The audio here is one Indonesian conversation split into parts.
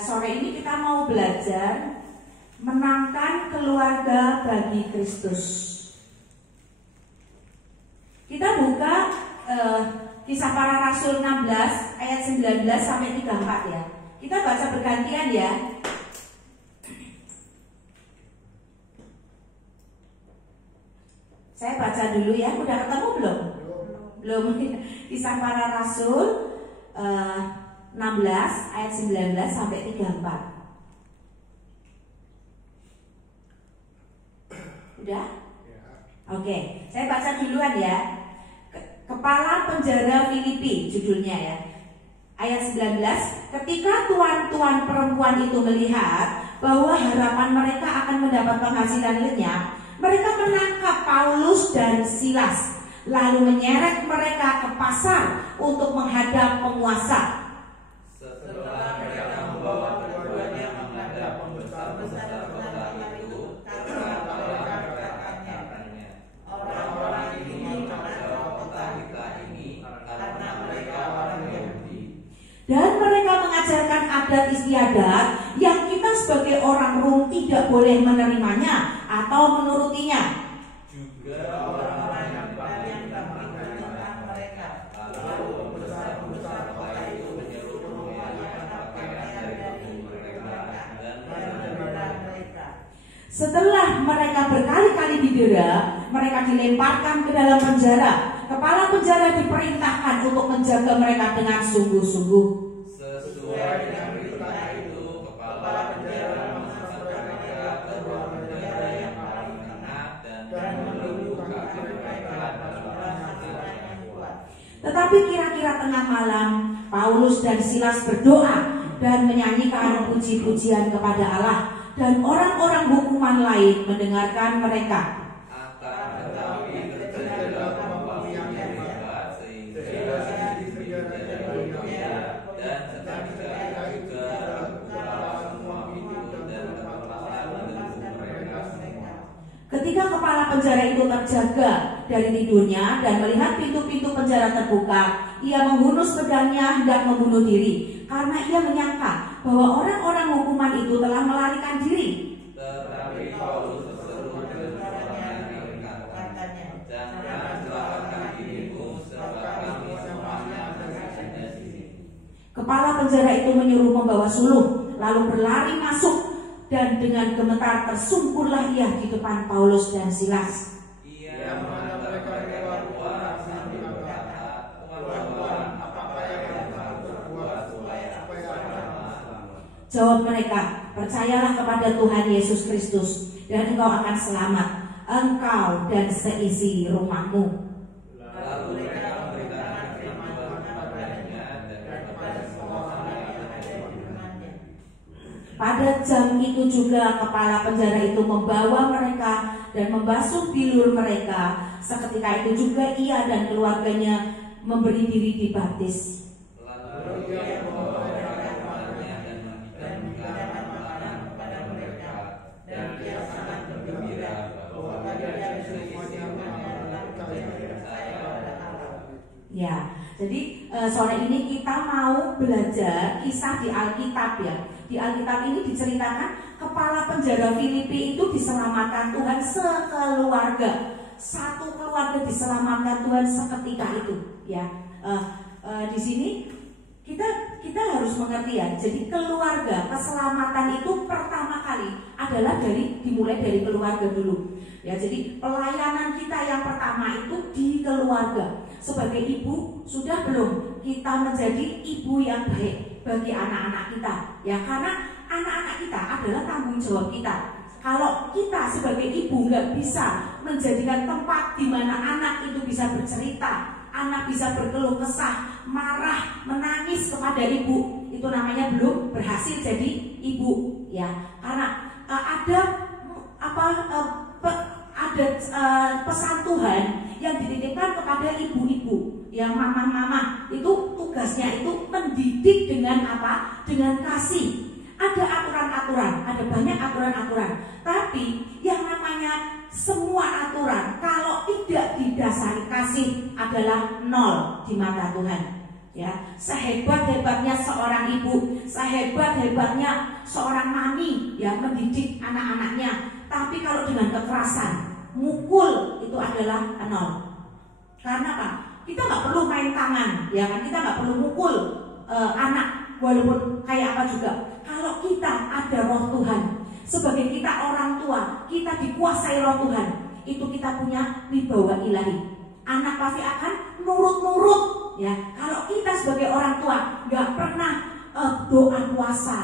sore ini kita mau belajar menangkan keluarga bagi Kristus. Kita buka Kisah Para Rasul 16 ayat 19 sampai 34 ya. Kita baca bergantian ya. Saya baca dulu ya. Udah ketemu belum? Belum. Kisah Para Rasul 16 ayat 19 sampai 34. Udah? Oke, saya baca duluan ya. Kepala Penjara Filipi judulnya ya. Ayat 19, ketika tuan-tuan perempuan itu melihat bahwa harapan mereka akan mendapat penghasilan lenyap, mereka menangkap Paulus dan Silas, lalu menyeret mereka ke pasar untuk menghadap penguasa. Setelah mereka membawa keduanya menghadap pembesar-pembesar kota itu, katanya, orang-orang ini mengacau kota kita ini karena mereka orang Yahudi. Dan mereka mengajarkan adat istiadat yang kita sebagai orang Rom tidak boleh menerimanya atau menurutinya. Juga orang-orang yang banyak menentang mereka. Lalu pembesar-pembesar kota itu menyuruh mengenakan pakaian dari tubuh mereka dan menyerang mereka. Setelah mereka berkali-kali didera, mereka dilemparkan ke dalam penjara. Kepala penjara diperintahkan untuk menjaga mereka dengan sungguh-sungguh. Sesuai dengan perintah itu, kepala penjara memasukkan mereka ke ruang penjara yang paling tengah dan menunggu kaki mereka dalam hati yang kuat. Tetapi kira-kira tengah malam, Paulus dan Silas berdoa dan menyanyikan puji-pujian kepada Allah, dan orang-orang hukuman lain mendengarkan mereka. Akan tetapi terjadilah pembagian mereka sehingga dunia dan seterusnya juga terbuka semua pintu dan keterlapsan menunggu mereka semua. Ketika kepala penjara itu terjaga dari tidurnya dan melihat pintu-pintu penjara terbuka, ia menghunus pedangnya hendak membunuh diri, karena ia menyangka bahwa orang-orang hukuman itu telah melarikan diri. Tetapi Paulus berseru dengan suara yang katanya, jangan celakakan dirimu sebab kami semuanya berada di sini. Kepala penjara itu menyuruh membawa suluh, lalu berlari masuk, dan dengan gemetar tersungkurlah ia di depan Paulus dan Silas. Ia menghadap mereka keluar sambil berkata, Tuan-tuan, apa yang harus berbuat supaya selamat? Jawab mereka, percayalah kepada Tuhan Yesus Kristus, dan engkau akan selamat, engkau dan seisi rumahmu. Lalu mereka memberitakan firman Tuhan kepadanya dan kepada semua orang yang ada di rumahnya. Pada jam itu juga kepala penjara itu membawa mereka dan membasuh bilur mereka. Seketika itu juga ia dan keluarganya memberi diri dibaptis. Lalu ia membawa mereka ke rumahnya dan menghidangkan makanan kepada mereka, dan dia sangat bergembira bahwa dia dan seisi rumahnya telah percaya pada Allah. Ya, jadi sore ini kita mau belajar kisah di Alkitab ya. Di Alkitab ini diceritakan kepala penjara Filipi itu diselamatkan Tuhan sekeluarga. Satu keluarga diselamatkan Tuhan seketika itu ya. Di sini kita harus mengerti ya. Jadi keluarga, keselamatan itu pertama kali adalah dimulai dari keluarga dulu. Ya, jadi pelayanan kita yang pertama itu di keluarga. Sebagai ibu, sudah belum kita menjadi ibu yang baik bagi anak-anak kita? Ya, karena anak-anak kita adalah tanggung jawab kita. Kalau kita sebagai ibu nggak bisa menjadikan tempat di mana anak itu bisa bercerita, anak bisa berkeluh kesah, marah, menangis kepada ibu, itu namanya belum berhasil jadi ibu. Ya, karena ada pesan Tuhan yang dititipkan kepada ibu-ibu, yang mama-mama itu tugasnya itu mendidik dengan apa? Dengan kasih. Ada aturan-aturan, ada banyak aturan-aturan. Tapi yang namanya semua aturan kalau tidak didasari kasih adalah nol di mata Tuhan. Ya, sehebat-hebatnya seorang ibu, sehebat-hebatnya seorang mami ya mendidik anak-anaknya, tapi kalau dengan kekerasan, mukul itu adalah nol. Karena apa? Kita nggak perlu main tangan, ya kan? Kita nggak perlu mukul anak walaupun kayak apa juga. Kalau kita ada roh Tuhan, sebagai kita orang tua, kita dikuasai roh Tuhan, itu kita punya wibawa ilahi. Anak pasti akan nurut-nurut, ya. Kalau kita sebagai orang tua nggak pernah doa puasa,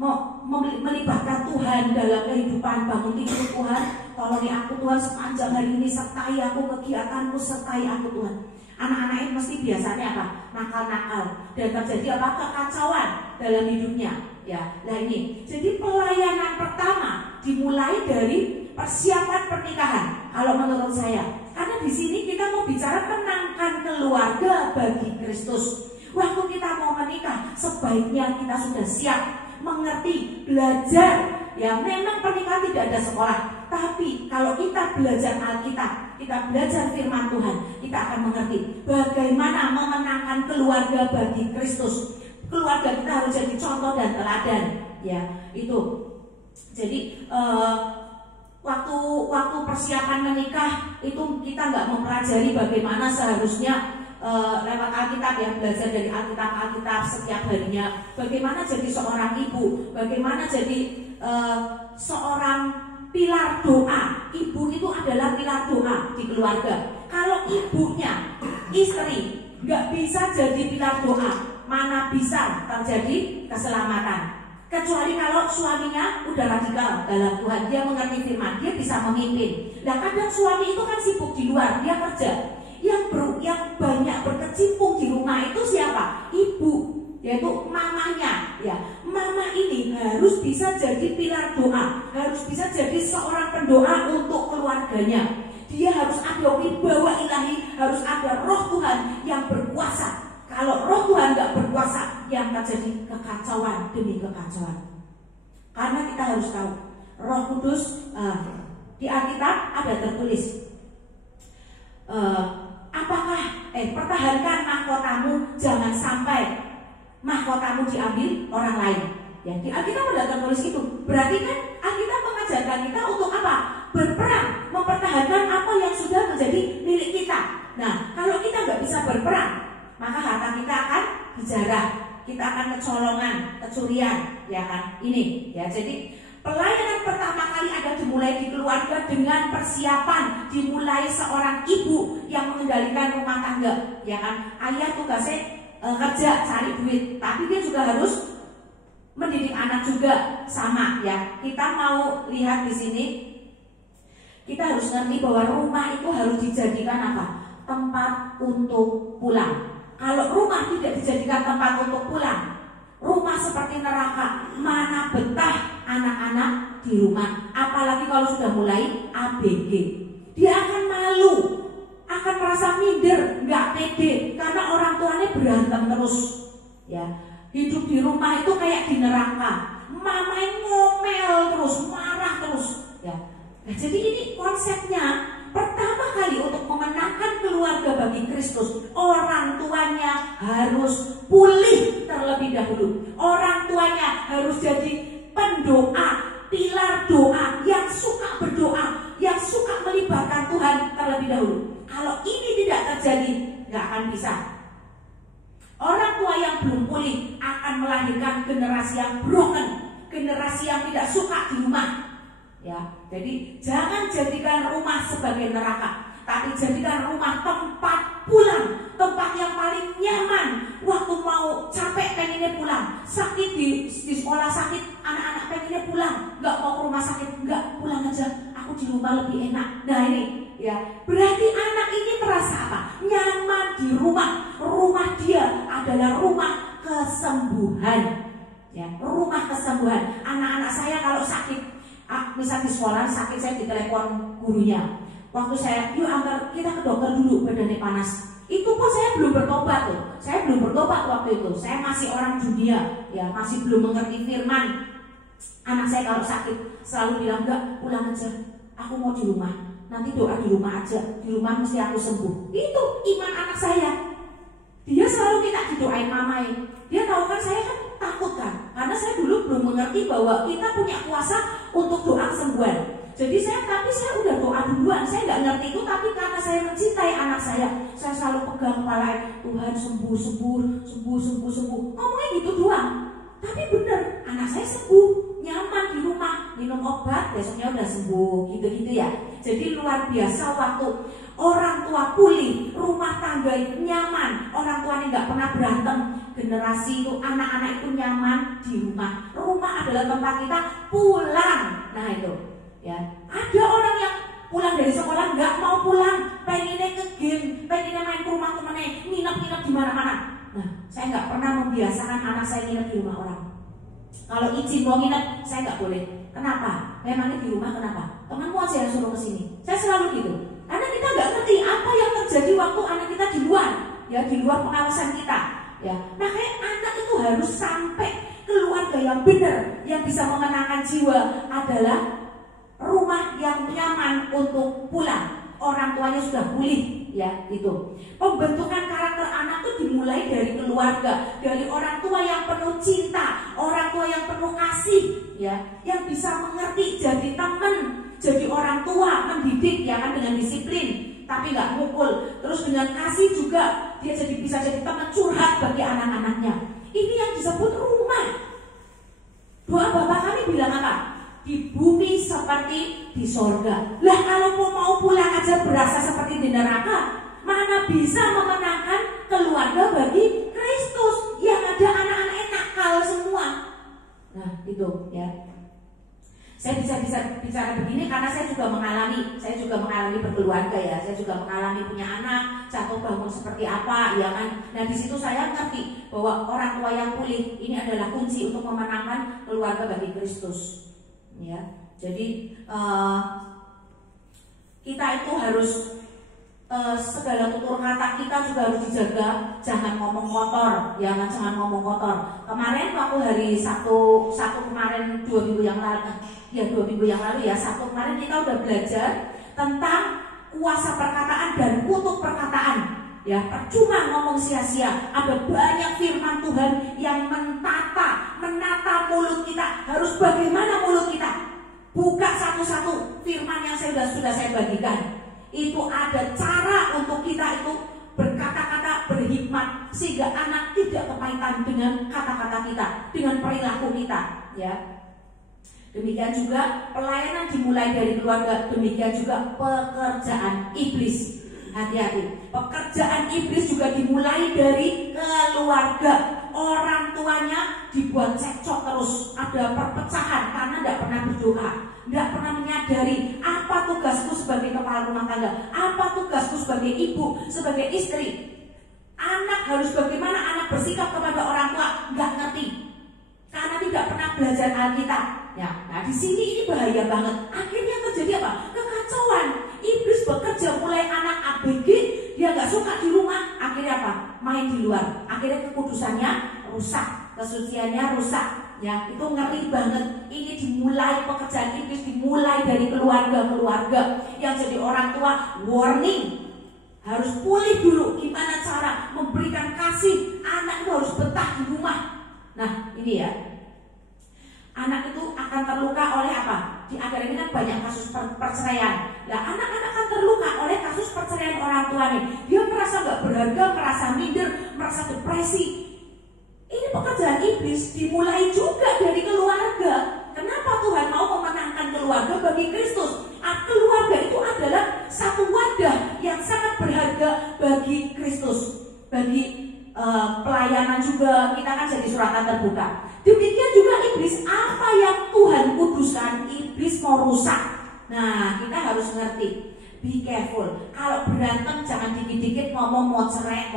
mau melibatkan Tuhan dalam kehidupan, bangun tidur Tuhan, tolongi aku Tuhan sepanjang hari ini, sertai aku kegiatanmu, sertai aku Tuhan. Anak-anak ini mesti biasanya apa? Nakal-nakal dan terjadi apa? Kekacauan dalam hidupnya. Ya, nah ini. Jadi pelayanan pertama dimulai dari persiapan pernikahan. Kalau menurut saya, karena di sini kita mau bicara menangkan keluarga bagi Kristus. Waktu kita mau menikah, sebaiknya kita sudah siap, mengerti, belajar. Ya, memang pernikahan tidak ada sekolah, tapi kalau kita belajar Alkitab, kita belajar firman Tuhan, kita akan mengerti bagaimana memenangkan keluarga bagi Kristus. Keluarga kita harus jadi contoh dan teladan, ya itu. Jadi waktu persiapan menikah itu kita nggak mempelajari bagaimana seharusnya lewat Alkitab, ya, belajar dari Alkitab setiap harinya. Bagaimana jadi seorang ibu, bagaimana jadi seorang pilar doa. Ibu itu adalah pilar doa di keluarga. Kalau ibunya, istri nggak bisa jadi pilar doa, mana bisa terjadi keselamatan. Kecuali kalau suaminya udah radikal dalam Tuhan, dia mengerti firman, dia bisa memimpin. Nah kadang suami itu kan sibuk di luar, dia kerja. Yang banyak berkecimpung di rumah itu siapa? Ibu, yaitu mamanya. Ya, mama ini harus bisa jadi pilar doa, harus bisa jadi seorang pendoa untuk keluarganya. Dia harus ada wibawa ilahi, harus ada roh Tuhan yang berkuasa. Kalau roh Tuhan nggak berkuasa, yang terjadi kekacauan demi kekacauan. Karena kita harus tahu, Roh Kudus di Alkitab ada tertulis, pertahankan mahkotamu, jangan sampai mahkotamu diambil orang lain. Ya, di Alkitab ada tertulis itu. Berarti kan Alkitab mengajarkan kita untuk apa? Berperang, mempertahankan apa yang sudah menjadi milik kita. Nah, kalau kita nggak bisa berperang, maka harta kita akan dijarah, kita akan kecolongan, kecurian, ya kan? Ini, ya. Jadi pelayanan pertama kali ada dimulai di keluarga dengan persiapan, dimulai seorang ibu yang mengendalikan rumah tangga, ya kan? Ayah tugasnya kerja cari duit, tapi dia juga harus mendidik anak juga, sama, ya. Kita mau lihat di sini, kita harus ngerti bahwa rumah itu harus dijadikan apa? Tempat untuk pulang. Kalau rumah tidak dijadikan tempat untuk pulang, rumah seperti neraka, mana betah anak-anak di rumah. Apalagi kalau sudah mulai ABG, dia akan malu, akan merasa minder, nggak pede, karena orang tuanya berantem terus. Ya, hidup di rumah itu kayak di neraka, mamanya ngomel terus, marah terus. Ya, nah, jadi ini konsepnya. Pertama kali untuk memenangkan keluarga bagi Kristus, orang tuanya harus pulih terlebih dahulu. Orang tuanya harus jadi pendoa, pilar doa, yang suka berdoa, yang suka melibatkan Tuhan terlebih dahulu. Kalau ini tidak terjadi, nggak akan bisa. Orang tua yang belum pulih akan melahirkan generasi yang broken, generasi yang tidak suka di rumah. Ya, jadi jangan jadikan rumah sebagai neraka, tapi jadikan rumah tempat pulang, tempat yang paling nyaman. Waktu mau capek pengennya pulang, sakit di sekolah sakit, anak-anak pengennya pulang, nggak mau ke rumah sakit, nggak, pulang aja, aku di rumah lebih enak. Nah ini, ya, berarti anak ini merasa apa? Nyaman di rumah. Rumah dia adalah rumah kesembuhan. Ya, rumah kesembuhan. Anak-anak saya kalau sakit, misal di sekolah sakit, saya ditelepon gurunya. Waktu saya, yuk antar kita ke dokter dulu, badannya panas. Itu pun saya belum bertobat loh. Saya belum bertobat waktu itu. Saya masih orang dunia, ya, masih belum mengerti firman. Anak saya kalau sakit selalu bilang, enggak, pulang aja, aku mau di rumah. Nanti doa di rumah aja, di rumah mesti aku sembuh. Itu iman anak saya. Dia selalu minta didoain mamai. Dia tahu kan saya kan takut kan, karena saya dulu belum mengerti bahwa kita punya kuasa untuk doa kesembuhan. Jadi saya udah doa duluan, saya nggak ngerti itu, tapi karena saya mencintai anak saya selalu pegang kepala, Tuhan sembuh, sembuh, sembuh, sembuh, sembuh. Ngomongnya gitu doang. Tapi bener, anak saya sembuh, nyaman di rumah, minum obat, besoknya udah sembuh, gitu-gitu ya. Jadi luar biasa waktu orang tua pulih, rumah tangga itu nyaman, orang tuanya nggak pernah berantem, generasi itu anak-anak itu nyaman di rumah. Rumah adalah tempat kita pulang. Nah itu, ya. Ada orang yang pulang dari sekolah nggak mau pulang, pengennya ke game, pengennya main ke rumah temennya, nginep-nginep di mana-mana. Nah, saya nggak pernah membiasakan anak saya nginep di rumah orang. Kalau izin mau nginep, saya nggak boleh. Kenapa? Memangnya di rumah kenapa? Temanmu aja yang suruh kesini. Saya selalu gitu. Karena kita nggak ngerti apa yang terjadi waktu anak kita di luar, ya di luar pengawasan kita. Ya, makanya anak itu harus sampai keluarga yang benar, yang bisa mengenangkan jiwa adalah rumah yang nyaman untuk pulang. Orang tuanya sudah pulih, ya itu. Pembentukan karakter anak itu dimulai dari keluarga, dari orang tua yang penuh cinta, orang tua yang penuh kasih, ya, yang bisa mengerti, jadi teman, jadi orang tua, mendidik, ya kan, dengan disiplin, tapi nggak mukul. Terus dengan kasih juga dia bisa jadi teman curhat bagi anak-anaknya. Ini yang disebut rumah. Doa Bapak kami bilang apa? Di bumi seperti di sorga. Lah kalau mau pulang aja berasa seperti di neraka, mana bisa memenangkan keluarga bagi Kristus yang ada anak-anak nakal semua. Nah itu ya. Saya bisa bicara begini karena saya juga mengalami berkeluarga ya. Saya juga mengalami punya anak, jatuh bangun seperti apa, ya kan. Nah di situ saya ngerti bahwa orang tua yang pulih ini adalah kunci untuk memenangkan keluarga bagi Kristus. Ya, jadi kita itu harus segala tutur kata kita juga harus dijaga, jangan ngomong kotor, ya kan, jangan ngomong kotor. Kemarin waktu hari Sabtu kemarin 2 minggu yang lalu, ya 2 minggu yang lalu ya, Sabtu kemarin kita udah belajar tentang kuasa perkataan dan kutuk perkataan. Ya, percuma ngomong sia-sia. Ada banyak firman Tuhan yang menata mulut kita. Harus bagaimana mulut kita? Buka satu-satu firman yang sudah saya bagikan. Itu ada cara untuk kita itu berkata-kata berhikmat sehingga anak tidak kepahitan dengan kata-kata kita, dengan perilaku kita, ya. Demikian juga pelayanan dimulai dari keluarga, demikian juga pekerjaan iblis. Hati-hati, pekerjaan iblis juga dimulai dari keluarga. Orang tuanya dibuat cekcok terus, ada perpecahan karena tidak pernah berdoa, tidak pernah menyadari apa tugasku sebagai kepala rumah tangga, apa tugasku sebagai ibu, sebagai istri. Anak harus bagaimana anak bersikap kepada orang tua, nggak ngerti karena tidak pernah belajar Alkitab. Ya, nah di sini ini bahaya banget. Akhirnya terjadi apa? Kekacauan. Iblis bekerja mulai anak ABG, dia nggak suka di rumah, akhirnya apa? Main di luar. Akhirnya kekudusannya rusak, kesuciannya rusak. Ya, itu ngeri banget. Ini dimulai pekerjaan iblis dimulai dari keluarga yang jadi orang tua. Warning, harus pulih dulu. Gimana cara memberikan kasih? Anak itu harus betah di rumah. Nah, ini ya. Anak itu akan terluka oleh apa? Di akhir ini kan banyak kasus perceraian. Nah, anak-anak akan terluka oleh kasus perceraian orang tuanya. Dia merasa gak berharga, merasa minder, merasa depresi. Ini pekerjaan iblis dimulai juga dari keluarga. Kenapa Tuhan mau memenangkan keluarga bagi Kristus? Keluarga itu adalah satu wadah yang sangat berharga bagi Kristus. Bagi pelayanan juga kita kan jadi suratan terbuka. Demikian juga iblis, apa yang Tuhan kuduskan, iblis mau rusak. Nah, kita harus ngerti, be careful. Kalau berantem jangan dikit-dikit ngomong mau cerai.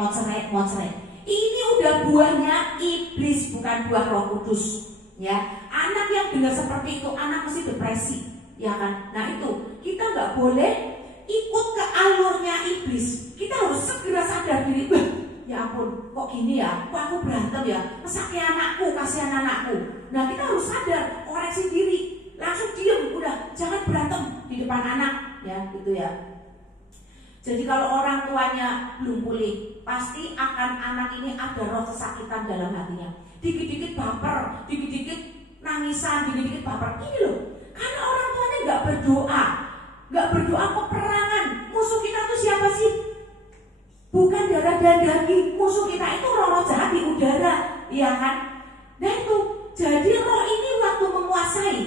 Ini udah buahnya iblis, bukan buah Roh Kudus. Ya, anak yang dengar seperti itu, anak mesti depresi, ya kan? Nah itu, kita nggak boleh ikut ke alurnya iblis. Kita harus segera sadar diri. Ya ampun, kok gini ya? Kok aku berantem ya? Mesake anakku, kasihan anakku. Nah kita harus sadar, koreksi diri. Langsung diem, udah jangan berantem di depan anak, ya gitu ya. Jadi kalau orang tuanya belum pulih, pasti akan anak ini ada roh kesakitan dalam hatinya. Dikit-dikit baper, dikit-dikit nangisan, dikit-dikit baper. Ini loh, karena orang tuanya nggak berdoa peperangan. Musuh kita tuh siapa sih? Bukan darah dan daging. Musuh kita itu roh-roh jahat di udara, ya kan? Nah itu, jadi roh ini waktu menguasai,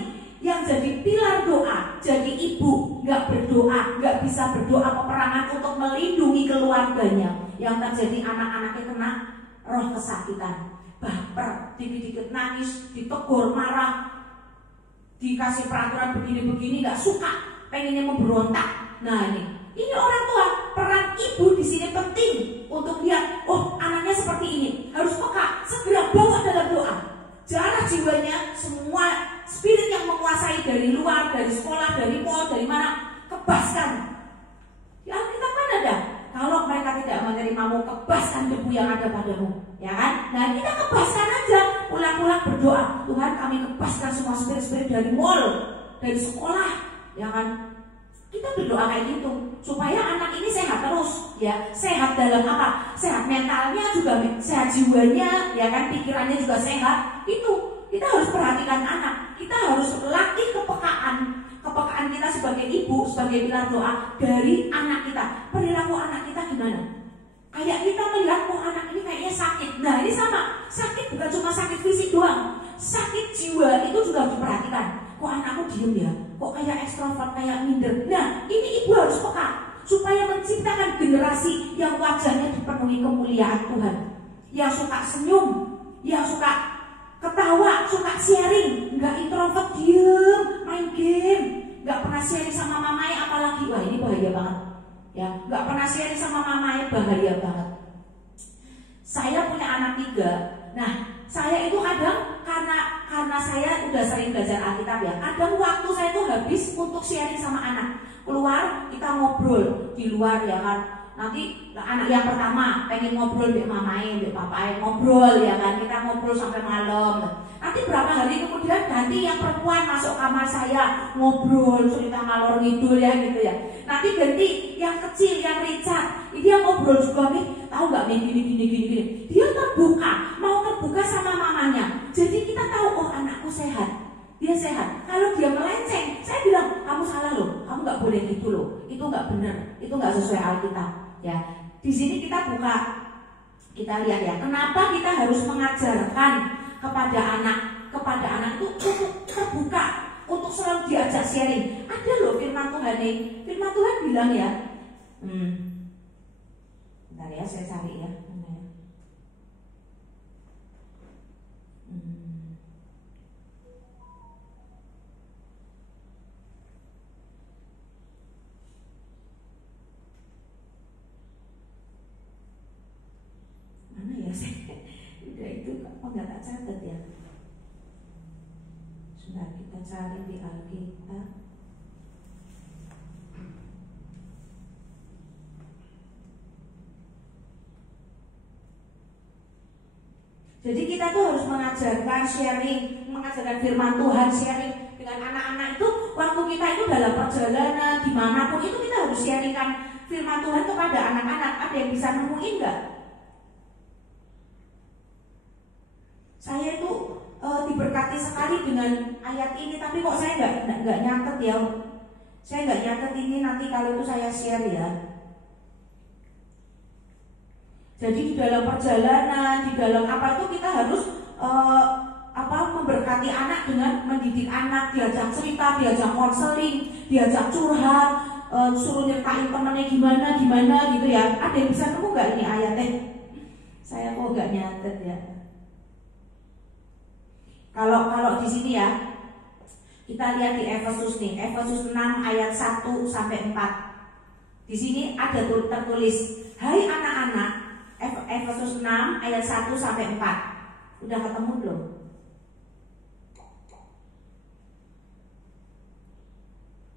yang jadi pilar doa, jadi ibu nggak berdoa, nggak bisa berdoa peperangan untuk melindungi keluarganya. Yang terjadi anak-anaknya kena roh kesakitan, baper, dikit-dikit nangis, ditegur, marah, dikasih peraturan begini-begini nggak suka, pengennya memberontak. Nah ini orang tua, peran ibu di sini penting untuk lihat, oh anaknya seperti ini, harus peka, segera bawa dalam doa. Jarah jiwanya, semua spirit yang menguasai dari luar, dari sekolah, dari mall, dari mana, kebaskan. Di Alkitab kan ada, kalau mereka tidak menerimamu, kebaskan debu yang ada padamu, ya kan? Nah kita kebaskan aja, pulang-pulang berdoa, Tuhan kami kebaskan semua spirit-spirit dari mall, dari sekolah, ya kan? Kita berdoa kayak gitu supaya anak ini sehat terus, ya. Sehat dalam apa? Sehat mentalnya juga, sehat jiwanya, ya kan? Pikirannya juga sehat. Itu kita harus perhatikan anak. Kita harus latih kepekaan kita sebagai ibu, sebagai pilar doa dari anak kita. Perilaku anak kita gimana? Kayak kita melihat, oh anak ini kayaknya sakit. Nah ini sama, sakit bukan cuma sakit fisik doang, sakit jiwa itu juga harus diperhatikan. Kok anakku diem ya? Kok kayak ekstrovert, kayak minder? Nah ini ibu harus peka supaya menciptakan generasi yang wajahnya dipenuhi kemuliaan Tuhan, yang suka senyum, yang suka ketawa, suka sharing, nggak introvert, diem, main game, nggak pernah sharing sama mamanya, apalagi wah ini bahaya banget, ya, nggak pernah sharing sama mamanya, bahaya banget. Saya punya anak 3, nah saya itu kadang karena saya udah sering belajar Alkitab ya, kadang waktu saya itu habis untuk sharing sama anak. Keluar kita ngobrol di luar ya kan. Nanti anak yang pertama pengen ngobrol dengan mamanya, dengan papanya, ngobrol ya kan. Kita ngobrol sampai malam. Nanti berapa hari kemudian ganti yang perempuan masuk kamar saya ngobrol cerita ngalor ngidul ya gitu ya. Nanti ganti yang kecil, yang Richard, dia ngobrol juga nih, tahu nggak nih gini. Dia mau terbuka sama mamanya. Jadi kita tahu, oh anakku sehat. Dia sehat. Kalau dia melenceng, saya bilang kamu salah loh, kamu nggak boleh gitu loh, itu nggak benar, itu nggak sesuai Alkitab. Ya, di sini kita kita lihat ya, kenapa kita harus mengajarkan kepada anak itu untuk terbuka, untuk selalu diajak sharing. Ada loh firman Tuhan nih, firman Tuhan bilang ya, bentar ya, saya cari ya. Udah itu kok nggak tak catat ya. Sudah kita cari di Alkitab. Jadi kita tuh harus mengajarkan sharing, mengajarkan firman Tuhan, sharing dengan anak-anak itu. Waktu kita itu dalam perjalanan dimanapun itu kita harus sharingkan firman Tuhan kepada anak-anak. Ada yang bisa nemuin nggak? Saya itu diberkati sekali dengan ayat ini, tapi kok saya nggak nyatet ya. Saya nggak nyatet ini, nanti kalau itu saya share ya. Jadi di dalam perjalanan, di dalam apa itu kita harus memberkati anak dengan mendidik anak, diajak cerita, diajak konseling, diajak curhat, suruh nyertain temennya gimana gitu ya. Ada yang bisa nemu nggak ini ayatnya? Saya kok nggak nyatet ya. Kalau di sini ya, kita lihat di Efesus nih, Efesus 6 ayat 1 sampai 4. Di sini ada tertulis, hai anak-anak, Efesus 6 ayat 1 sampai 4. Udah ketemu belum?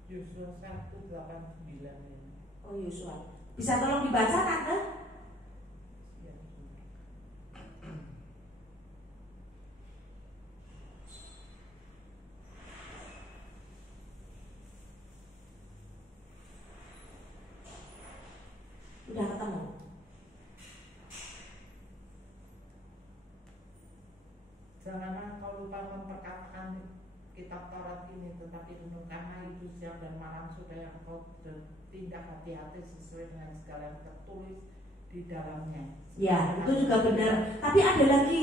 Yosua 1:8-9. Oh Yosua. Bisa tolong dibaca Tante? lupa memperkatakan kitab Taurat ini, tetapi renungkanlah itu siang dan malam supaya engkau bertindak hati-hati sesuai dengan segala yang tertulis di dalamnya. Ya, itu juga benar. Tapi ada lagi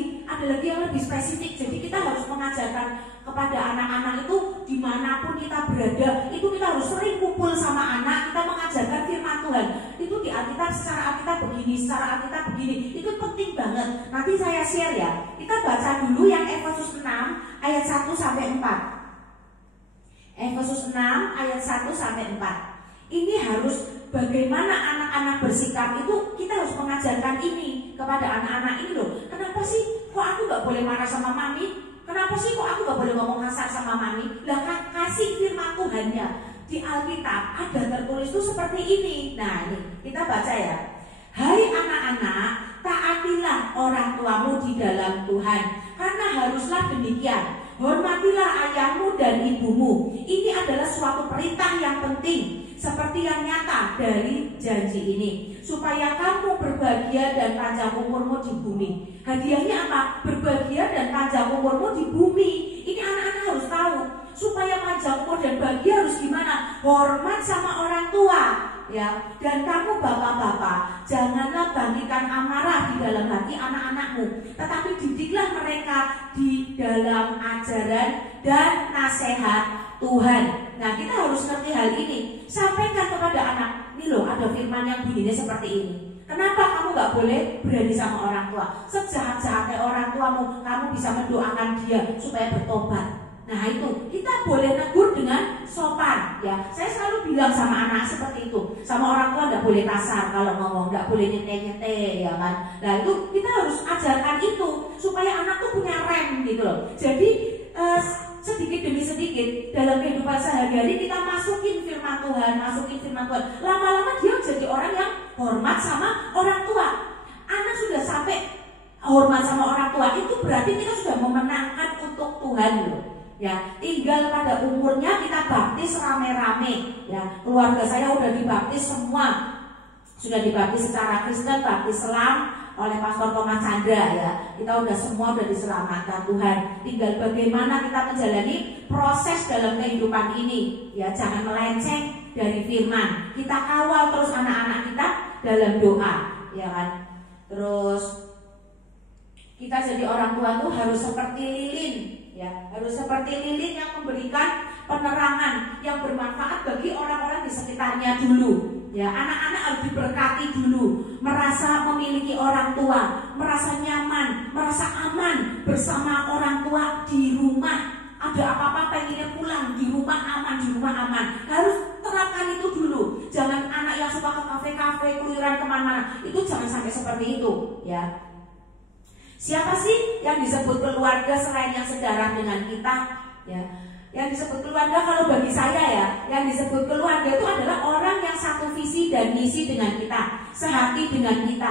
yang lebih spesifik. Jadi kita harus mengajarkan kepada anak-anak itu dimanapun kita berada, itu kita harus sering kumpul sama anak, kita mengajarkan firman Tuhan. Itu di Alkitab, secara Alkitab begini, secara Alkitab begini. Itu penting banget. Nanti saya share ya. Kita baca dulu yang Efesus 6 ayat 1 sampai 4. Efesus 6 ayat 1 sampai 4. Ini harus bagaimana anak-anak bersikap itu, kita harus mengajarkan ini kepada anak-anak ini loh. Kenapa sih kok aku gak boleh marah sama mami? Kenapa sih kok aku gak boleh ngomong kasar sama mami? Lah kasih firman Tuhannya di Alkitab ada tertulis itu seperti ini. Nah ini kita baca ya. Hai anak-anak, taatilah orang tuamu di dalam Tuhan, karena haruslah demikian. Hormatilah ayahmu dan ibumu. Ini adalah suatu perintah yang penting, seperti yang nyata dari janji ini, supaya kamu berbahagia dan panjang umurmu di bumi. Hadiahnya apa? Berbahagia dan panjang umurmu di bumi. Ini anak-anak harus tahu. Supaya panjang umur dan bahagia harus gimana? Hormat sama orang tua, ya. Dan kamu bapak-bapak, janganlah bangkitkan amarah di dalam hati anak-anakmu, tetapi didiklah mereka di dalam ajaran dan nasihat Tuhan. Nah, kita harus ngerti hal ini. Sampaikan kepada anak, ini loh ada firman yang bunyinya seperti ini. Kenapa kamu gak boleh berani sama orang tua? Sejahat-jahatnya orang tuamu, kamu bisa mendoakan dia supaya bertobat. Nah itu, kita boleh negur dengan sopan ya. Saya selalu bilang sama anak seperti itu. Sama orang tua gak boleh kasar kalau ngomong, gak boleh nyete-nyete ya kan. Nah itu kita harus ajarkan itu supaya anak tuh punya rem gitu loh. Jadi sedikit demi sedikit dalam kehidupan sehari-hari kita masukin firman Tuhan. Lama-lama dia jadi orang yang hormat sama orang tua. Anak sudah sampai hormat sama orang tua, itu berarti kita sudah memenangkan untuk Tuhan loh. Ya, tinggal pada umurnya kita baptis rame-rame. Ya, keluarga saya udah dibaptis semua. Sudah dibaptis secara Kristen, baptis selam oleh Pastor Thomas Chandra ya. Kita udah diselamatkan Tuhan. Tinggal bagaimana kita menjalani proses dalam kehidupan ini. Ya, jangan melenceng dari firman. Kita kawal terus anak-anak kita dalam doa, ya kan. Terus kita jadi orang tua tuh harus seperti lilin. Ya, harus seperti lilin yang memberikan penerangan yang bermanfaat bagi orang-orang di sekitarnya dulu. Ya, anak-anak harus diberkati dulu, merasa memiliki orang tua, merasa nyaman, merasa aman bersama orang tua di rumah. Ada apa-apa pengennya pulang, di rumah aman. Harus terapkan itu dulu. Jangan anak yang suka ke kafe-kafe, keluyuran kemana-mana. Itu jangan sampai seperti itu, ya. Siapa sih yang disebut keluarga selain yang sedarah dengan kita? Ya, yang disebut keluarga kalau bagi saya ya, yang disebut keluarga itu adalah orang yang satu visi dan misi dengan kita, sehati dengan kita.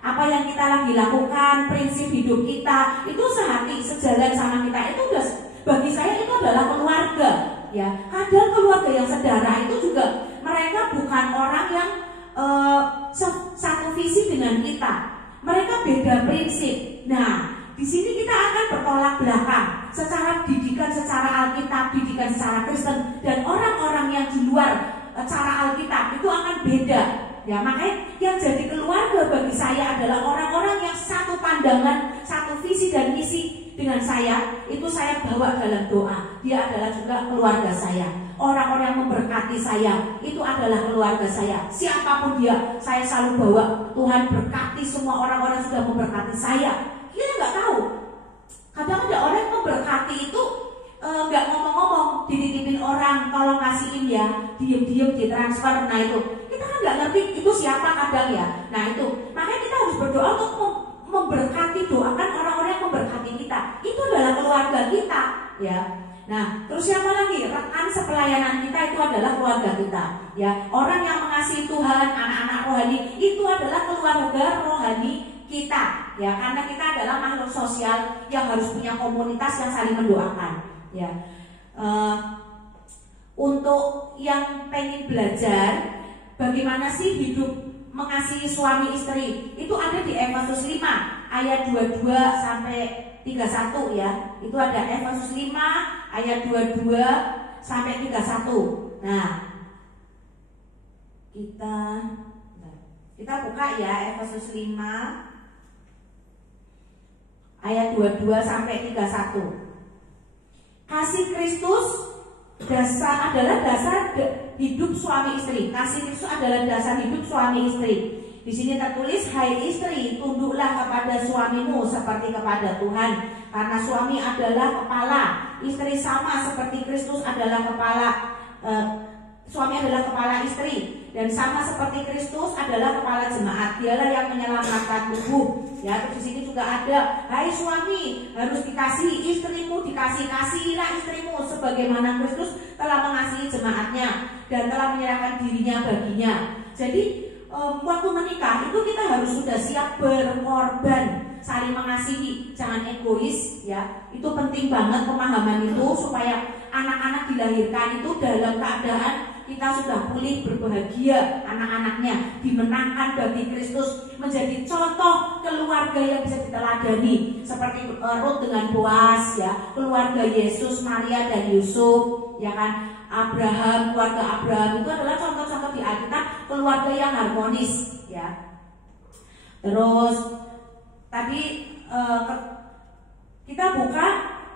Apa yang kita lagi lakukan, prinsip hidup kita itu sehati, sejalan sama kita. Itu udah bagi saya itu adalah keluarga. Ya, kadang keluarga yang sedarah itu juga mereka bukan orang yang satu visi dengan kita. Mereka beda prinsip. Nah, di sini kita akan bertolak belakang secara didikan, secara Alkitab, didikan secara Kristen, dan orang-orang yang di luar cara Alkitab itu akan beda. Ya, makanya yang jadi keluarga bagi saya adalah orang-orang yang satu pandangan, satu visi dan misi dengan saya. Itu saya bawa dalam doa. Dia adalah juga keluarga saya. Orang-orang yang memberkati saya itu adalah keluarga saya. Siapapun dia, saya selalu bawa. Tuhan berkati semua orang-orang yang sudah memberkati saya. Kita nggak tahu. Kadang ada orang yang memberkati itu nggak ngomong-ngomong, dititipin orang, tolong kasihin ya, diem-diem ditransfer. Nah itu kita kan nggak ngerti itu siapa kadang ya. Nah itu makanya kita harus berdoa untuk memberkati, doakan orang-orang yang memberkati kita. Itu adalah keluarga kita, ya. Nah, terus siapa lagi? Rekan sepelayanan kita itu adalah keluarga kita, ya. Orang yang mengasihi Tuhan, anak-anak rohani itu adalah keluarga rohani kita, ya. Karena kita adalah makhluk sosial yang harus punya komunitas yang saling mendoakan, ya. Untuk yang pengen belajar bagaimana sih hidup mengasihi suami istri, itu ada di Efesus 5 ayat 22 sampai 31 ya. Itu ada Efesus 5 ayat 22 sampai 31. Nah, kita buka ya Efesus 5 ayat 22 sampai 31. Kasih Kristus adalah dasar hidup suami istri. Kasih Kristus adalah dasar hidup suami istri. Di sini tertulis, hai istri, tunduklah kepada suamimu seperti kepada Tuhan, karena suami adalah kepala, istri sama seperti Kristus adalah kepala. Suami adalah kepala istri, dan sama seperti Kristus adalah kepala jemaat. Dialah yang menyelamatkan tubuh. Ya, terus di sini juga ada, hai suami, harus dikasihi istrimu, kasihilah istrimu sebagaimana Kristus telah mengasihi jemaatnya dan telah menyerahkan dirinya baginya. Jadi waktu menikah itu kita harus sudah siap berkorban, saling mengasihi, jangan egois ya. Itu penting banget pemahaman itu, supaya anak-anak dilahirkan itu dalam keadaan kita sudah pulih, berbahagia, anak-anaknya dimenangkan bagi Kristus, menjadi contoh keluarga yang bisa diteladani, seperti Ruth dengan Boaz ya, keluarga Yesus, Maria dan Yusuf ya kan, Abraham, keluarga Abraham itu adalah contoh-contoh di Alkitab keluarga yang harmonis ya. Terus tadi kita buka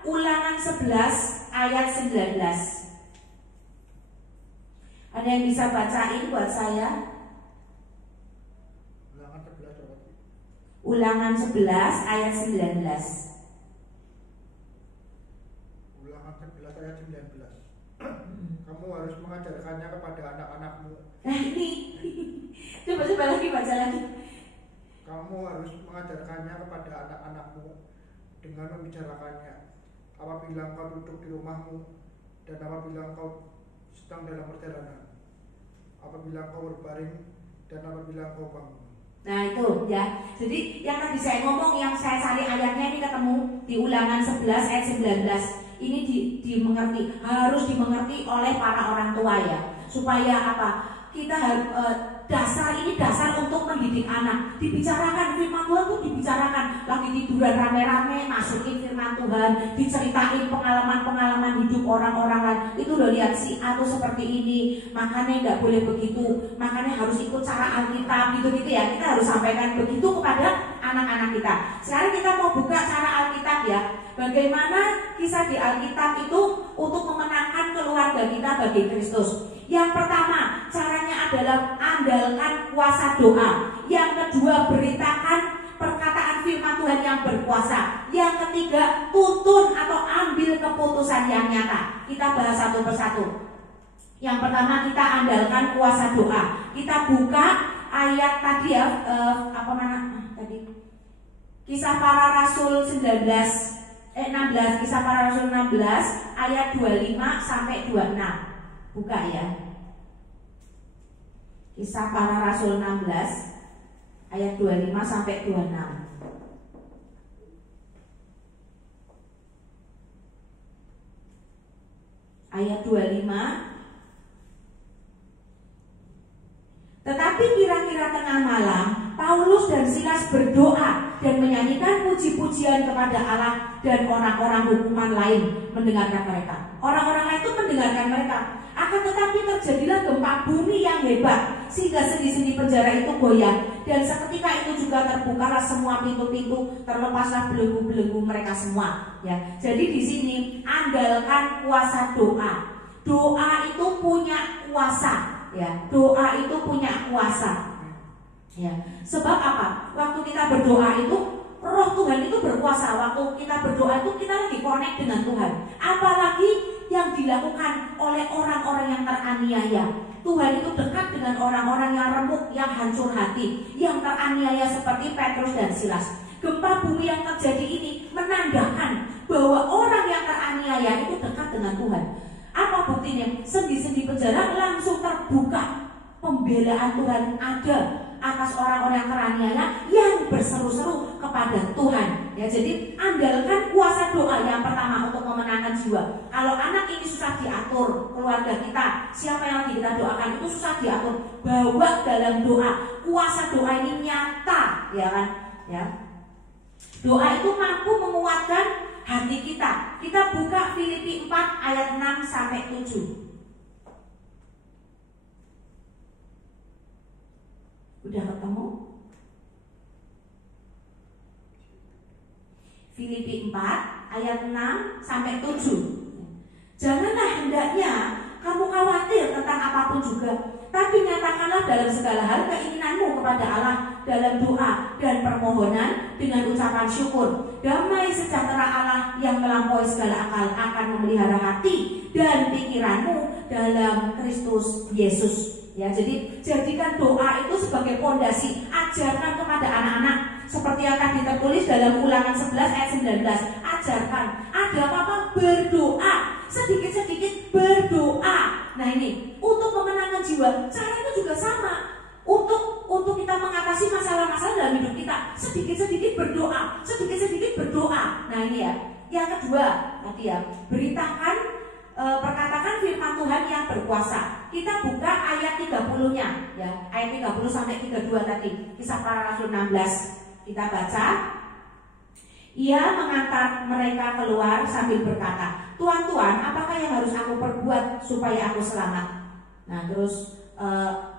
Ulangan 11 ayat 19. Ada yang bisa bacain buat saya? Ulangan 11 ayat 19. Ulangan 11 ayat 19. Kamu harus mengajarkannya kepada anak-anakmu. Nah ini coba lagi, baca lagi. Kamu harus mengajarkannya kepada anak-anakmu dengan membicarakannya apabila engkau duduk di rumahmu, dan apabila engkau sedang dalam perjalanan, apabila engkau berbaring, dan apabila engkau bangun. Nah itu ya. Jadi yang tadi saya ngomong, yang saya cari ayatnya ini ketemu di Ulangan 11 ayat 19. Ini dimengerti, harus dimengerti oleh para orang tua ya. Supaya apa? Kita harus dasar untuk mendidik anak. Dibicarakan firman Tuhan tuh, dibicarakan. Lagi tiduran rame-rame, masukin firman Tuhan, diceritain pengalaman-pengalaman hidup orang-orang lain. Itu udah lihat si A tuh seperti ini, makanya nggak boleh begitu, makanya harus ikut cara Alkitab gitu-gitu ya. Kita harus sampaikan begitu kepada anak-anak kita. Sekarang kita mau buka cara Alkitab ya. Bagaimana kisah di Alkitab itu untuk memenangkan keluarga kita bagi Kristus. Yang pertama, caranya adalah andalkan kuasa doa. Yang kedua, beritakan perkataan firman Tuhan yang berkuasa. Yang ketiga, tuntun atau ambil keputusan yang nyata. Kita bahas satu persatu. Yang pertama, kita andalkan kuasa doa. Kita buka ayat tadi ya, Kisah Para Rasul 16, Kisah Para Rasul 16 ayat 25 sampai 26. Buka ya. Kisah Para Rasul 16 ayat 25 sampai 26. Ayat 25. Tetapi kira-kira tengah malam, Paulus dan Silas berdoa dan menyanyikan puji-pujian kepada Allah, dan orang-orang hukuman lain mendengarkan mereka. Orang-orang lain itu mendengarkan mereka. Akan tetapi terjadilah gempa bumi yang hebat, sehingga sendi-sendi penjara itu goyang, dan seketika itu juga terbukalah semua pintu-pintu, terlepaslah belenggu-belenggu mereka semua. Ya, jadi di sini andalkan kuasa doa. Doa itu punya kuasa. Ya, doa itu punya kuasa. Ya, sebab apa? Waktu kita berdoa itu, Roh Tuhan itu berkuasa. Waktu kita berdoa itu kita lagi connect dengan Tuhan. Apalagi yang dilakukan oleh orang-orang yang teraniaya. Tuhan itu dekat dengan orang-orang yang remuk, yang hancur hati, yang teraniaya seperti Petrus dan Silas. Gempa bumi yang terjadi ini menandakan bahwa orang yang teraniaya itu dekat dengan Tuhan. Apa buktinya? Sendi-sendi penjara langsung terbuka. Pembelaan Tuhan ada atas orang-orang yang teraniaya yang berseru-seru kepada Tuhan. Ya, jadi andalkan kuasa doa yang pertama untuk memenangkan jiwa. Kalau anak ini susah diatur, keluarga kita, siapa yang lagi kita doakan itu susah diatur, bawa dalam doa. Kuasa doa ini nyata, ya kan? Ya. Doa itu mampu menguatkan hati kita. Kita buka Filipi 4 ayat 6 sampai 7. Udah ketemu? Filipi 4 ayat 6 sampai 7. Janganlah hendaknya kamu khawatir tentang apapun juga, tapi nyatakanlah dalam segala hal keinginanmu kepada Allah dalam doa dan permohonan dengan ucapan syukur. Damai sejahtera Allah yang melampaui segala akal akan memelihara hati dan pikiranmu dalam Kristus Yesus. Ya, jadi jadikan doa itu sebagai fondasi. Ajarkan kepada anak-anak seperti yang tadi tertulis dalam Ulangan 11 ayat 19. Ajarkan, ada apa-apa berdoa, sedikit-sedikit berdoa. Nah ini untuk memenangkan jiwa. Cara itu juga sama. Untuk kita mengatasi masalah-masalah dalam hidup kita, sedikit-sedikit berdoa, sedikit-sedikit berdoa. Nah ini ya. Yang kedua tadi ya, beritakan, perkatakan firman Tuhan yang berkuasa. Kita buka ayat 30-nya ya, ayat 30 sampai 32 tadi, Kisah Para Rasul 16. Kita baca. Ia mengantar mereka keluar sambil berkata, Tuan-tuan, apakah yang harus aku perbuat supaya aku selamat? Nah terus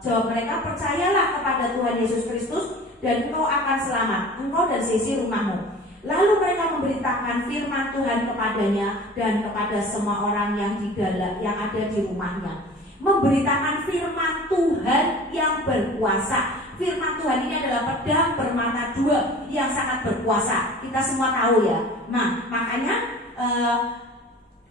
jawab mereka, percayalah kepada Tuhan Yesus Kristus dan engkau akan selamat, engkau dan seisi rumahmu. Lalu mereka memberitakan firman Tuhan kepadanya dan kepada semua orang yang ada di rumahnya. Memberitakan firman Tuhan yang berkuasa. Firman Tuhan ini adalah pedang bermata dua yang sangat berkuasa. Kita semua tahu ya. Nah makanya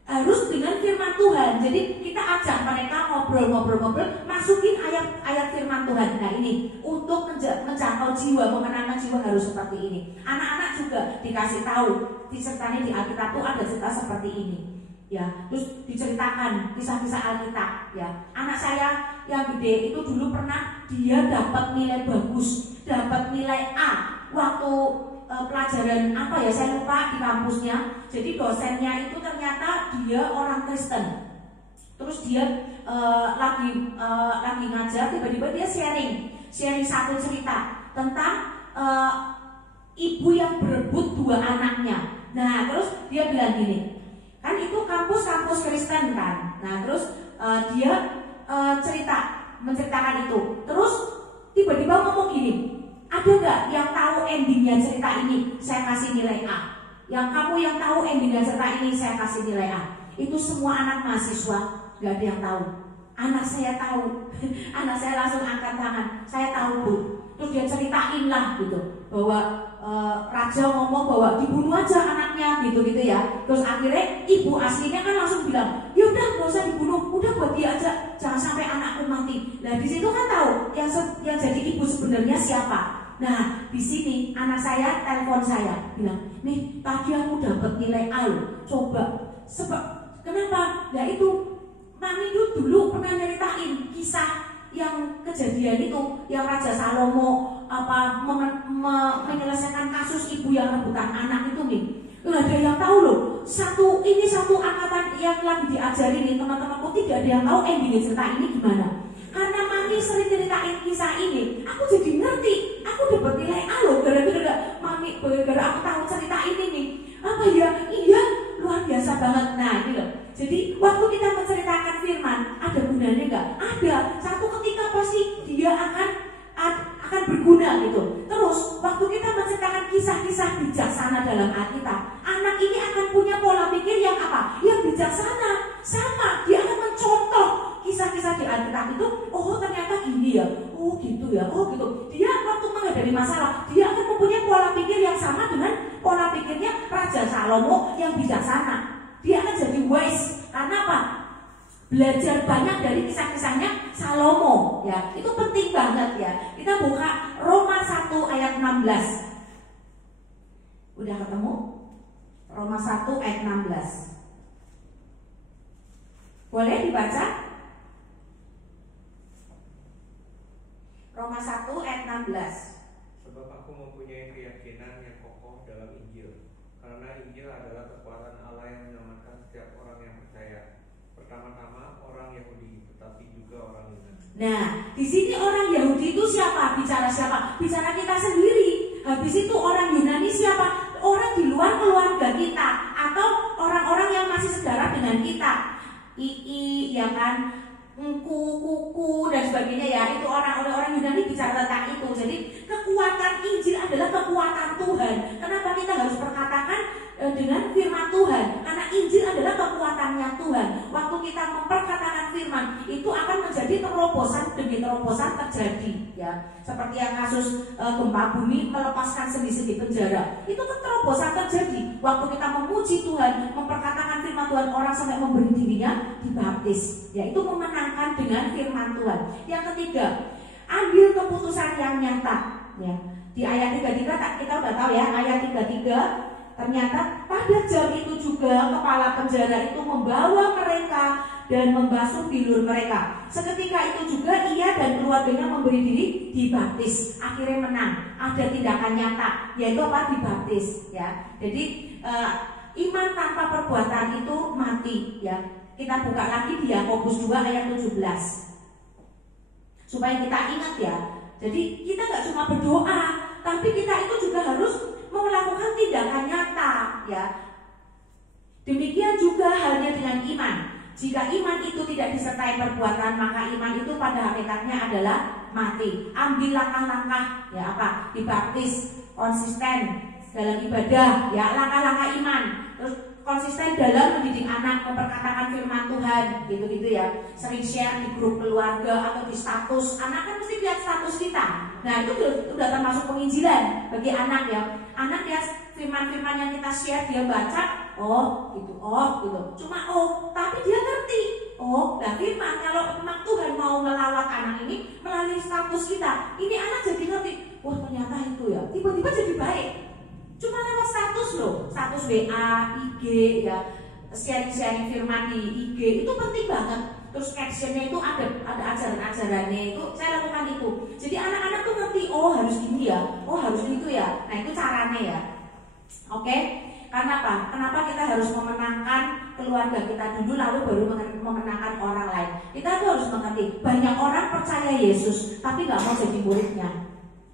harus dengan firman Tuhan. Jadi kita ajak mereka ngobrol-ngobrol, masukin ayat-ayat firman Tuhan. Nah ini untuk menjangkau jiwa, memenangkan jiwa harus seperti ini. Anak-anak juga dikasih tahu, diceritakan di Alkitab itu ada cerita seperti ini. Ya, terus diceritakan kisah-kisah Alkitab. Ya, anak saya yang gede itu dulu pernah dia dapat nilai bagus, dapat nilai A waktu pelajaran apa ya saya lupa di kampusnya. Jadi dosennya itu ternyata dia orang Kristen. Terus dia lagi ngajar, tiba-tiba dia sharing satu cerita tentang ibu yang berebut dua anaknya. Nah terus dia bilang gini, kan itu kampus Kristen kan. Nah terus dia menceritakan itu. Terus tiba-tiba ngomong gini, ada nggak yang tahu endingnya cerita ini? Saya kasih nilai A. Yang kamu yang tahu endingnya cerita ini saya kasih nilai A. Itu semua anak mahasiswa nggak ada yang tahu. Anak saya tahu. Anak saya langsung angkat tangan. Saya tahu Bu. Terus dia ceritain lah gitu bahwa raja ngomong bahwa dibunuh aja anaknya gitu ya. Terus akhirnya ibu aslinya kan langsung bilang, ya udah nggak usah dibunuh, udah buat dia aja, jangan sampai anakku mati. Nah di situ kan tahu yang jadi ibu sebenarnya siapa. Nah di sini anak saya telepon saya bilang, nih tadi aku dapat nilai A loh. Coba kenapa? Ya itu Mami dulu pernah nyeritain kisah yang kejadian itu, yang Raja Salomo menyelesaikan kasus ibu yang rebutan anak itu nih. Nggak ada yang tahu loh. Satu angkatan yang lagi diajari nih teman-temanku, tidak ada yang tahu endingnya cerita ini gimana. Karena Mami sering ceritain kisah ini, aku jadi ngerti. Aku dapat nilai A loh gara-gara Mami, gara-gara aku tahu cerita ini nih. Apa ya? Iya, luar biasa banget. Nah ini loh. Jadi waktu kita menceritakan firman, ada gunanya nggak? Ada. Satu ketika pasti dia akan berguna gitu. Terus waktu kita menceritakan kisah-kisah bijaksana dalam Alkitab, anak ini akan punya pola pikir yang apa? Yang bijaksana. Sama, dia akan mencontoh kisah-kisah di Alkitab itu. Oh ternyata gini ya, oh gitu ya, oh gitu. Dia waktu menghadapi masalah, dia akan mempunyai pola pikir yang sama dengan pola pikirnya Raja Salomo yang bijaksana. Dia akan jadi wise. Karena apa? Belajar banyak dari kisah-kisahnya Salomo ya. Itu penting banget ya. Kita buka Roma 1 ayat 16. Udah ketemu? Roma 1 ayat 16. Boleh dibaca? Roma 1 ayat 16. Sebab aku mempunyai keyakinan yang kokoh dalam Injil, karena Injil adalah kekuatan Allah yang menyelamatkan setiap orang yang percaya. Pertama-tama orang Yahudi, tetapi juga orang Yunani. Nah, di sini orang Yahudi itu siapa? Bicara siapa? Bicara kita sendiri. Habis itu orang Yunani siapa? orang di luar keluarga kita atau orang-orang yang masih sedarah dengan kita, ya kan, kuku dan sebagainya ya, itu orang-orang Yunani bicara tentang itu. Jadi kekuatan Injil adalah kekuatan Tuhan. Kenapa kita harus berkatakan dengan firman Tuhan? Karena Injil adalah kekuatannya Tuhan. Waktu kita memperkatakan firman, itu akan menjadi terobosan demi terobosan terjadi ya. Seperti yang kasus gempa bumi melepaskan sendi-sendi penjara, itu kan terobosan terjadi. Waktu kita memuji Tuhan, memperkatakan firman Tuhan, orang sampai memberi dirinya dibaptis. Ya, itu memenangkan dengan firman Tuhan. Yang ketiga, ambil keputusan yang nyata ya. Di ayat 33 kita udah tahu ya, ayat 33, ternyata pada jam itu juga kepala penjara itu membawa mereka dan membasuh bilur mereka. Seketika itu juga ia dan keluarganya memberi diri dibaptis. Akhirnya menang, ada tindakan nyata, yaitu apa? Dibaptis ya. Jadi iman tanpa perbuatan itu mati ya. Kita buka lagi di Yakobus 2 ayat 17 supaya kita ingat ya. Jadi kita nggak cuma berdoa, tapi kita itu juga harus melakukan tindakan nyata ya. Demikian juga halnya dengan iman. Jika iman itu tidak disertai perbuatan, maka iman itu pada hakikatnya adalah mati. Ambil langkah-langkah ya, apa? Dibaptis, konsisten dalam ibadah ya, langkah-langkah iman. Terus konsisten dalam mendidik anak, memperkatakan firman Tuhan, gitu-gitu ya. Sering share di grup keluarga atau di status. Anak kan mesti lihat status kita. Nah, itu udah termasuk penginjilan bagi anak ya. Anak lihat firman-firman yang kita share, dia baca, oh gitu. Cuma tapi dia ngerti. Nah firman, kalau memang Tuhan mau melawat anak ini melalui status kita, ini anak jadi ngerti. Wah, ternyata itu ya. Tiba-tiba jadi baik. Cuma lewat status loh, status WA, IG ya, sharing firman di IG itu penting banget. Terus captionnya itu ada ajaran-ajarannya, itu saya lakukan itu. Jadi anak-anak tuh ngerti, harus gini ya, harus gitu ya. Nah itu caranya ya. Oke, karena apa? Kenapa kita harus memenangkan keluarga kita dulu, lalu baru memenangkan orang lain? Kita tuh harus mengerti, banyak orang percaya Yesus tapi nggak mau jadi muridnya.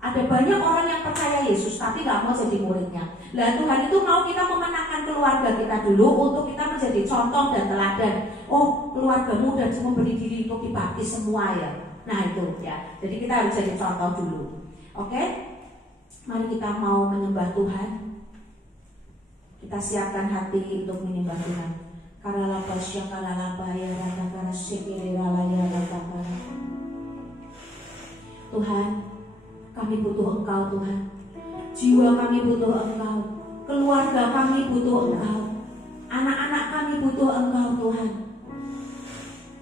Ada banyak orang yang percaya Yesus tapi gak mau jadi muridnya. Lah Tuhan itu mau kita memenangkan keluarga kita dulu untuk kita menjadi contoh dan teladan. Keluargamu udah memberi diri untuk dibaptis semua ya. Nah itu ya. Jadi kita harus jadi contoh dulu. Oke? Mari kita mau menyembah Tuhan. Kita siapkan hati untuk menyembah Tuhan. Karalapasya kalalapaya radakara sekiralaya radakara. Tuhan, kami butuh Engkau Tuhan. Jiwa kami butuh Engkau. Keluarga kami butuh Engkau. Anak-anak kami butuh Engkau Tuhan.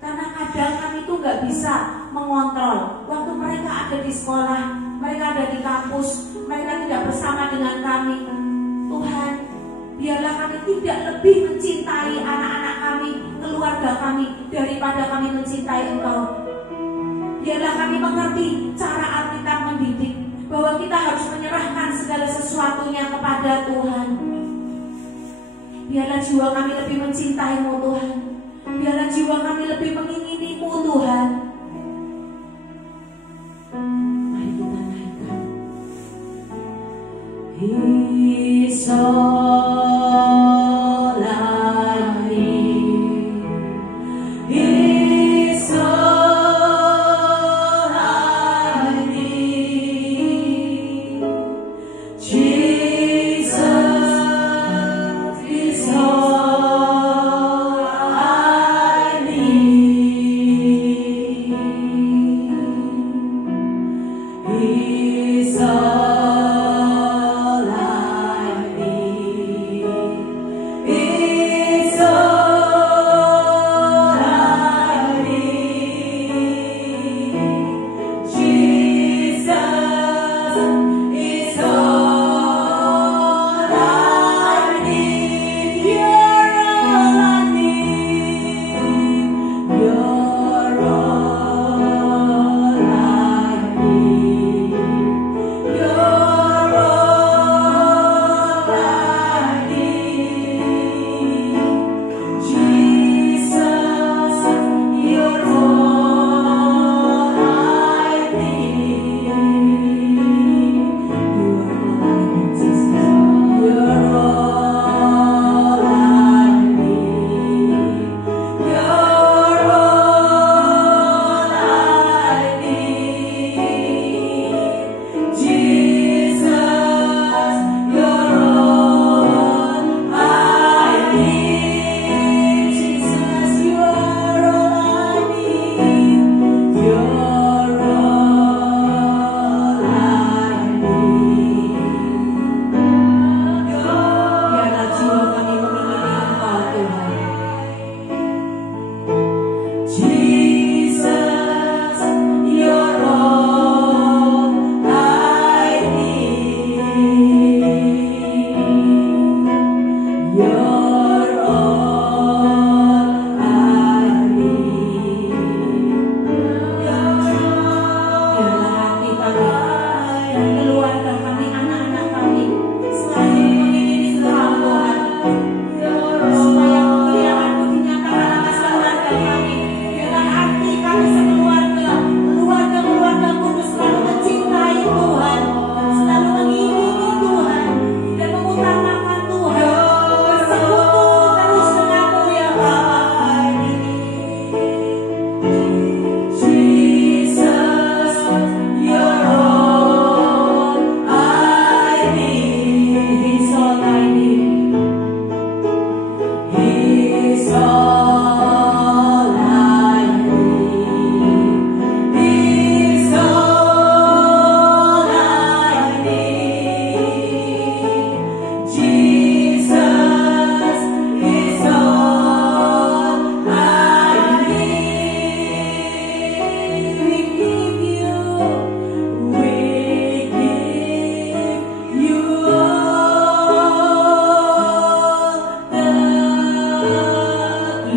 Karena kadang kami tuh gak bisa mengontrol. Waktu mereka ada di sekolah, mereka ada di kampus, mereka tidak bersama dengan kami. Tuhan, biarlah kami tidak lebih mencintai anak-anak kami, keluarga kami, daripada kami mencintai Engkau. Biarlah kami mengerti cara Alkitab mendidik, bahwa kita harus menyerahkan segala sesuatunya kepada Tuhan. Biarlah jiwa kami lebih mencintai-Mu Tuhan. Biarlah jiwa kami lebih mengingini-Mu Tuhan. Mari kita naikkan. Isolani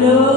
You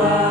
are